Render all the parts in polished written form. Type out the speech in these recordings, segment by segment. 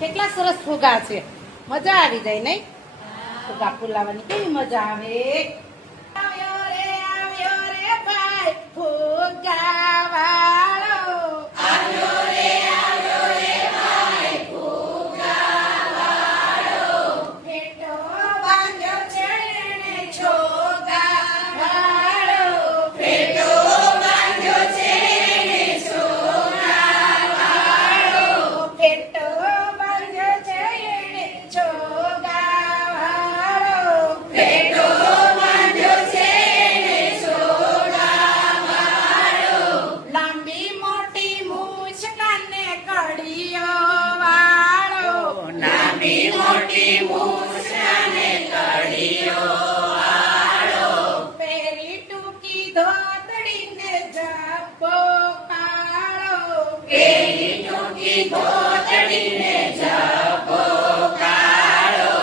કેટલા સરસ ફુગા છે, મજા આવી જાય નહીં? ફુગા ફુલાવાની કેવી મજા આવે. આવ્યો રે ભાઈ ફુગા વાળો, આવ્યો રે ભાઈ ફુગા વાળો, ફેટો બાંધ્યો છે એને છોગા વાળો, ફેટો બાંધ્યો છે એને છોગા વાળો, ફેટો બાંધ્યો છે એને છોગા વાળો, ફેટો બાંધ્યો છે એને છોગા વાળો, લાંબી મોટી મૂછ કાને કડીઓ વાળો, લાંબી મોટી મૂછ કાને કડીઓ વાળો, પેરી ટૂંકી ધોતડી ને જબ્બો કાળો, પેરી ટૂંકી ધોતડી ને જબ્બો કાળો,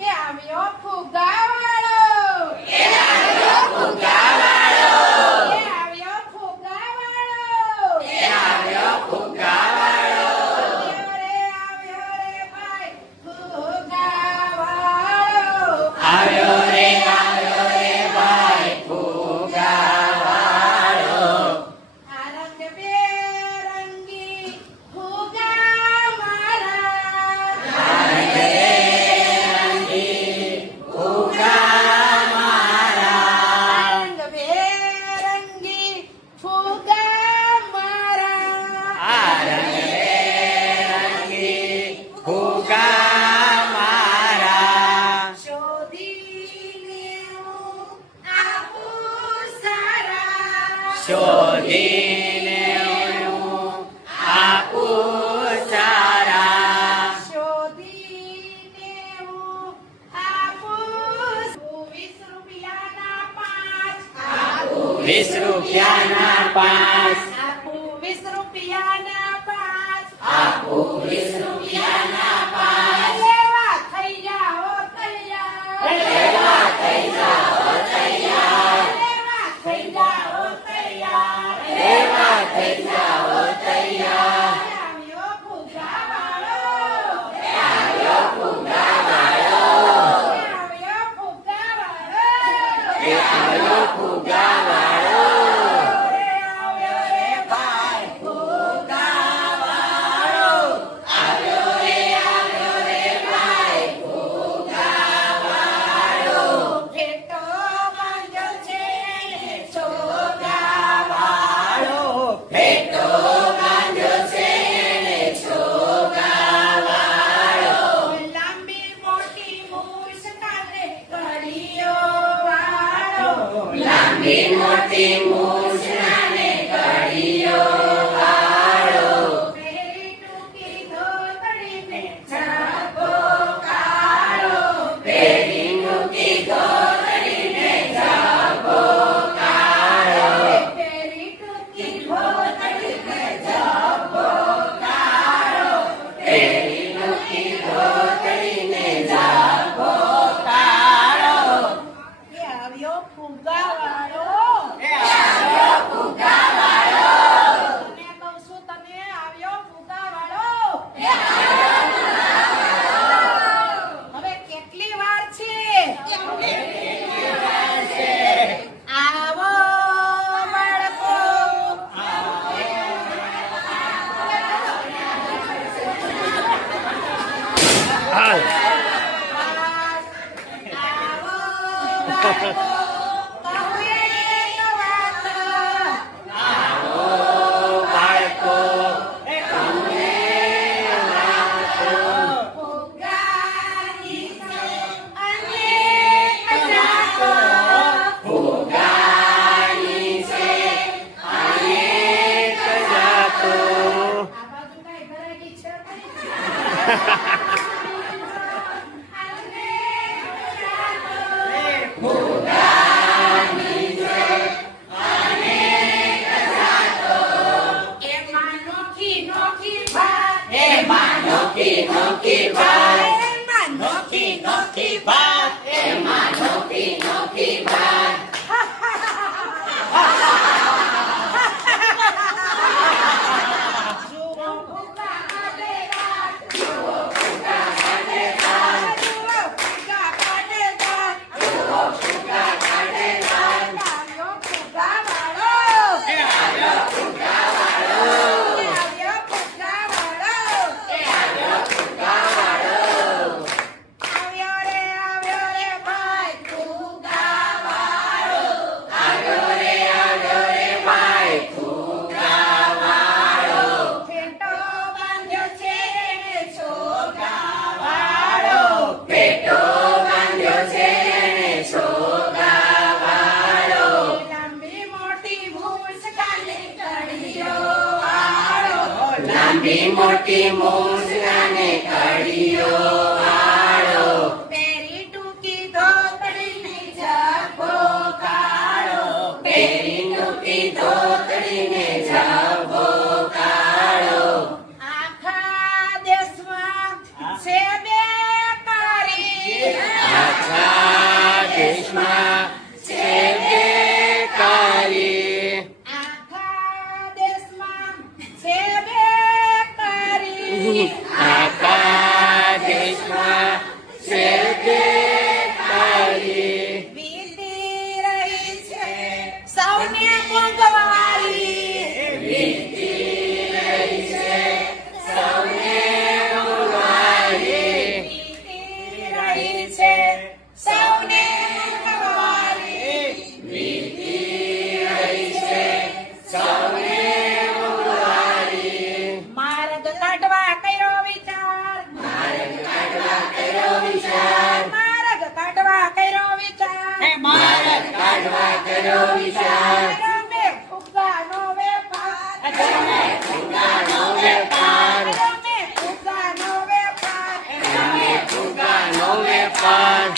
એ આવ્યો ફુગા વાળો, એ આવ્યો ફુગા વાળો, એ આવ્યો ફુગા વાળો, એ આવ્યો ફુગા વાળો, આવ્યો રે ભાઈ ફુગા વાળો, આવ્યો રે ભાઈ ફુગા વાળો, આ રંગબેરંગી ફુગા મારા, આ રંગબેરંગી ફુગા મારા, રંગબેરંગી ફુગા મારા, આ રંગબેરંગી ફુગા મારા, શોધીને હું આપું સારા, શોધીને હું આપું સારા, શોધીને હું આપું 20 રૂપિયાના 5, આપું 20 રૂપિયાના 5, આપું 20 રૂપિયાના 5, આપું 20 રૂપિયાના 5, લેવા થઈ જાઓ તૈયાર, લેવા થઈ જાઓ તૈયાર, લેવા થઈ જાઓ તૈયાર, લેવા થઈ જાઓ તૈયાર, આવ્યો ફુગા વાળો, આવ્યો ફુગા વાળો, આવ્યો ફુગા વાળો, આવ્યો ફુગા વાળો, આવ્યો રે ભાઈ ફુગા વાળો, આવ્યો રે ભાઈ ફુગા વાળો, ફેટો બાંધ્યો છે એને છોગા વાળો, ફેટો બાંધ્યો છે એને છોગા વાળો, લાંબી મોટી મૂછ કાને કડીઓ વાળો, લાંબી મોટી મૂછ કાને કડીઓ વાળો, પેરી ટૂંકી ધોતડીને જબ્બો કાળો, પેરી ટૂંકી ધોતડીને જબ્બો કાળો, પેરી ટૂંકી ધોતડીને જબ્બો કાળો, પેરી ટૂંકી ધોતડીને જબ્બો કાળો, એ આવ્યો ફુગા વાળો, એ આવ્યો ફુગા વાળો, તને કહું છું, તને આવ્યો ફુગા વાળો, એ આવ્યો ફુગા વાળો, હવે કેટલી વાર છે? આવો બાળકો, આવો બાળકો, કહું એક વાત, આવો બાળકો, કહું એક વાત, ફુગાની છે અનેક જાતો, ફુગાની છે અનેક જાતો, આ બાજુ કાંઈ ભરાયેલી છે ફુગાની છે અનેક જાતો, એમાં નોખી નોખી ભાત, એમાં નોખી નોખી ભાત, એમાં નોખી નોખી ભાત, એમાં નોખી નોખી ભાત, જુઓ ફુગા આવે રાત, જુઓ લાંબી મોટી મૂછ અને કડિયો વાળો પેરી ટૂંકી ધોતડીને ઝભ્ભો કાળો પેરી ટૂંકી ધોતડીને ઝભ્ભો કાળો આખા દેશમાં છે બેકારી આખા દેશમાં છે બેકારી આખા દેશમાં છે બેકારી આખા દેશમાં છે બેકારી વીતી રહી છે સૌને મોંઘવારી વીતી રહી છે સૌને મોંઘવારી વીતી રહી છે સૌને મોંઘવારી વીતી રહી છે સૌને મોંઘવારી માર્ગ કાઢવા કર્યો વિચાર માર્ગ કાઢવા કર્યો વિચાર માર્ગ કાઢવા કર્યો વિચાર માર્ગ કાઢવા કર્યો વિચાર રમે ફુગ્ગાનો વેપાર રમે ફુગ્ગાનો વેપાર રમે ફુગ્ગાનો વેપાર રમે ફુગ્ગાનો વેપાર